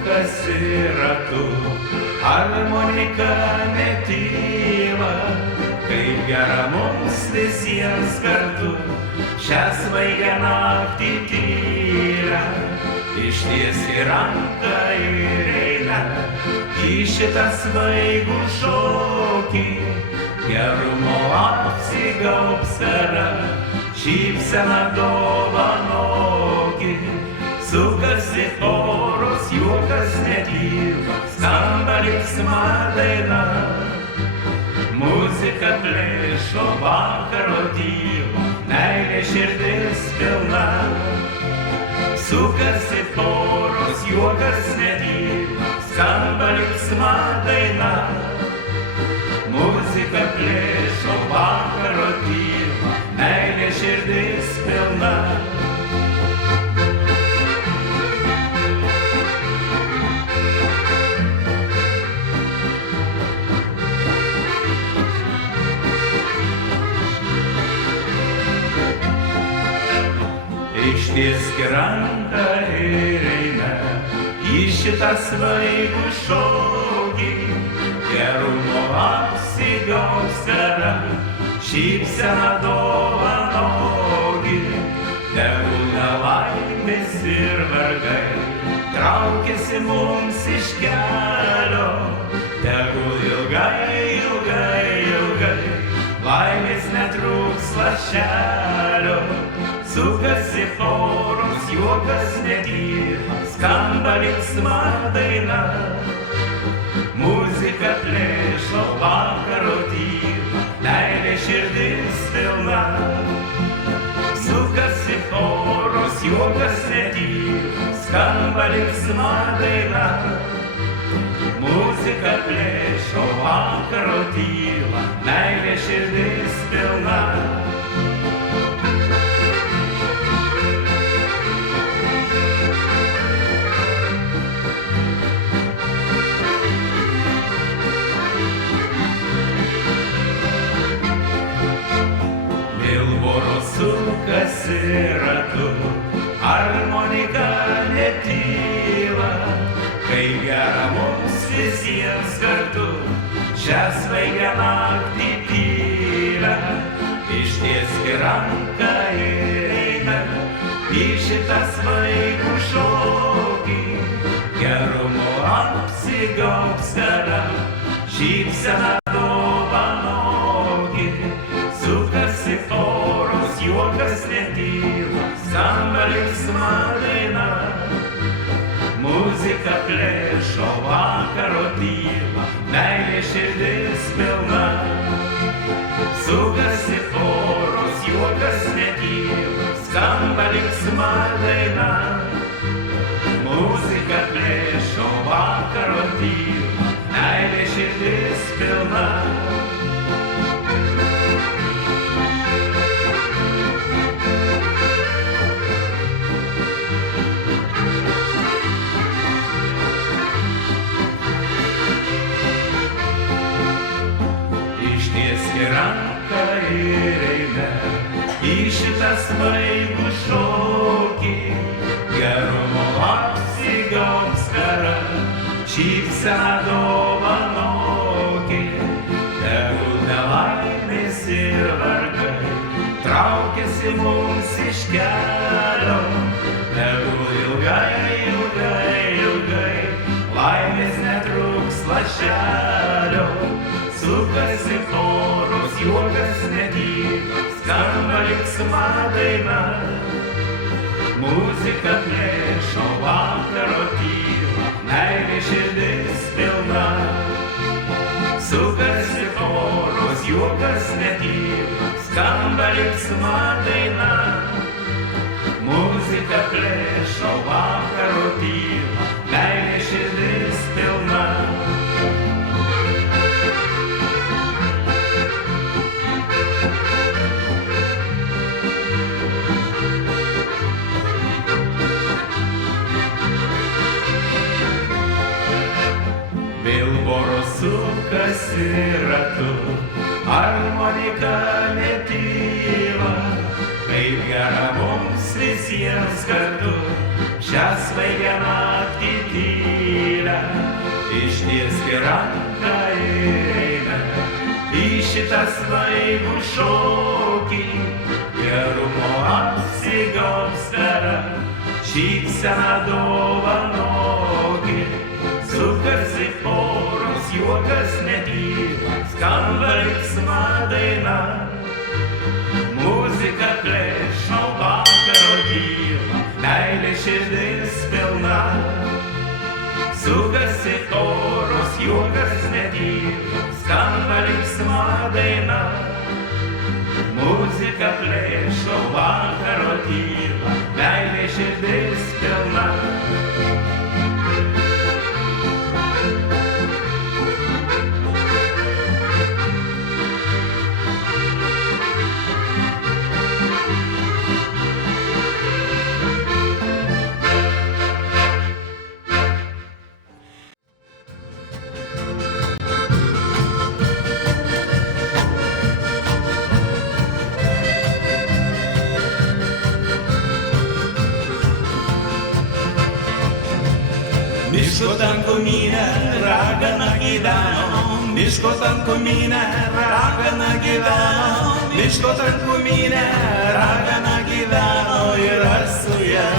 sukasi ratu, harmonika netyla, kaip gera mums visiems kartu, šią svaigią naktį tylią, ištiesi ranką ir eina į šitą svaigų šokį, gerumo apsigaubs skara, šypseną dovanoki, sukasi poros, juokas netyla, skamba linksma daina, muzika plėšo vakaro tylą, meilė širdis pilna. Sukasi poros, juokas netyla, skamba linksma daina, muzika plėšo vakaro tylą, meilė širdis pilna. Ištiesk ranką ir eina į šitą svaigų šokį, gerumo apsigaubs skara, šypseną dovanoki, tegul nelaimės ir vargai traukiasi mums iš kelio, tegul ilgai, ilgai, ilgai laimės netrūks lašelio. Sukasi poros, juokas netyla, skamba linksma daina, muzika plėšo vakaro tylą, meilė širdis pilna. Sukasi poros, juokas netyla, skamba linksma daina, muzika plėšo vakaro tylą, meilė širdis pilna. Sukasi ratu, harmonika netyla, kaip gera mums visiems kartu, šią svaigią naktį tylią, ištieski ranką ir eina į šitą svaigų šokį, gerumo apsigaubs skara, šypseną dovanoki, sukasi poros, juokas netyla, skamba linksma daina, muzika plėšo vakaro tylą, meilė širdis pilna. Sukasi poros, juokas netyla, skamba linksma daina, muzika plėšo vakaro tylą, meilė širdis pilna. Ranką ir eina į šitą svaigų šokį, gerumo apsigaubs skara, šypseną dovanoki, tegul nelaimės ir vargai traukiasi mums iš kelio, tegul ilgai, ilgai, ilgai laimės netrūks lašelio. Sukasi poros, juokas netyla, skamba linksma daina, muzika plėšo vakaro tylą, meilė širdis pilna. Sukasi poros, juokas netyla, skamba linksma daina, muzika plėšo vakaro tylą, meilė širdis pilna. Sukasi ratu, harmonika netyla, kaip gera mums visiems kartu, šią svaigią naktį tylią. ištieski ranką ir eina į šitą svaigų šokį, gerumo apsigaus sfera, šypseną dovanokit, sukasi poros juokas netyla, skamba linksma daina, muzika plėšno vakaro tyla, meilė širdis pilna. Sukasi poros juokas netyla, skamba linksma daina, muzika plėšo vakaro tyla, meilė širdis pilna. Miško tankumyne ragana gyveno, miško tankumyne ragana gyveno, miško tankumyne ragana gyveno ir aš su ja.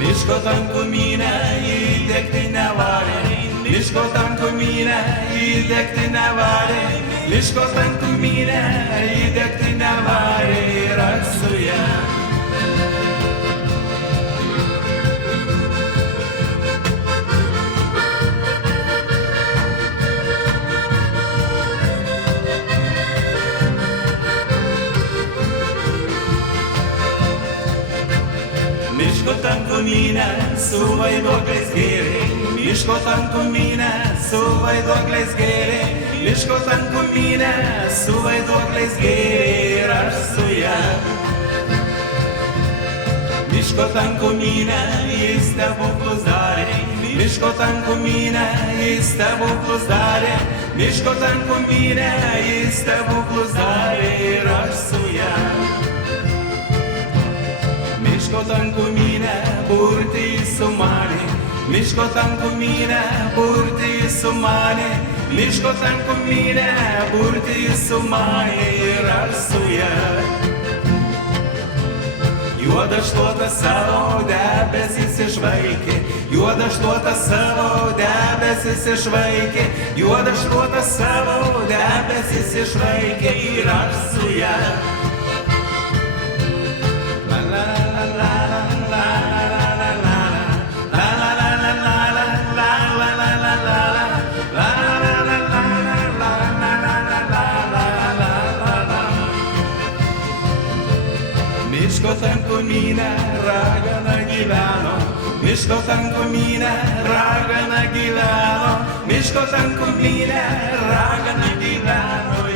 Miško tankumyne įdegti nevarė, miško tankumyne įdegti nevarė, miško tankumyne įdegti nevarė ir aš su ja. Miško tankumyne su vaiduokliais gėrė, miško tankumyne su vaiduokliais gėrė, miško tankumyne su vaiduokliais gėrė ir aš su ja. Miško tankumyne jis stebuklus darė, miško tankumyne jis stebuklus darė, miško tankumyne jis stebuklus darė ir aš su ja. Miško tankumyne burti sumanė, miško tankumyne burti sumanė, miško tankumyne burti sumanė ir aš su ja. Juoda šluota savo debesis išvaikė, juoda šluota savo debesis išvaikė, juoda šluota savo debesis išvaikė ir aš su ja. Miško tankumyne ragana gyveno, miško tankumyne ragana gyveno, miško tankumyne ragana gyveno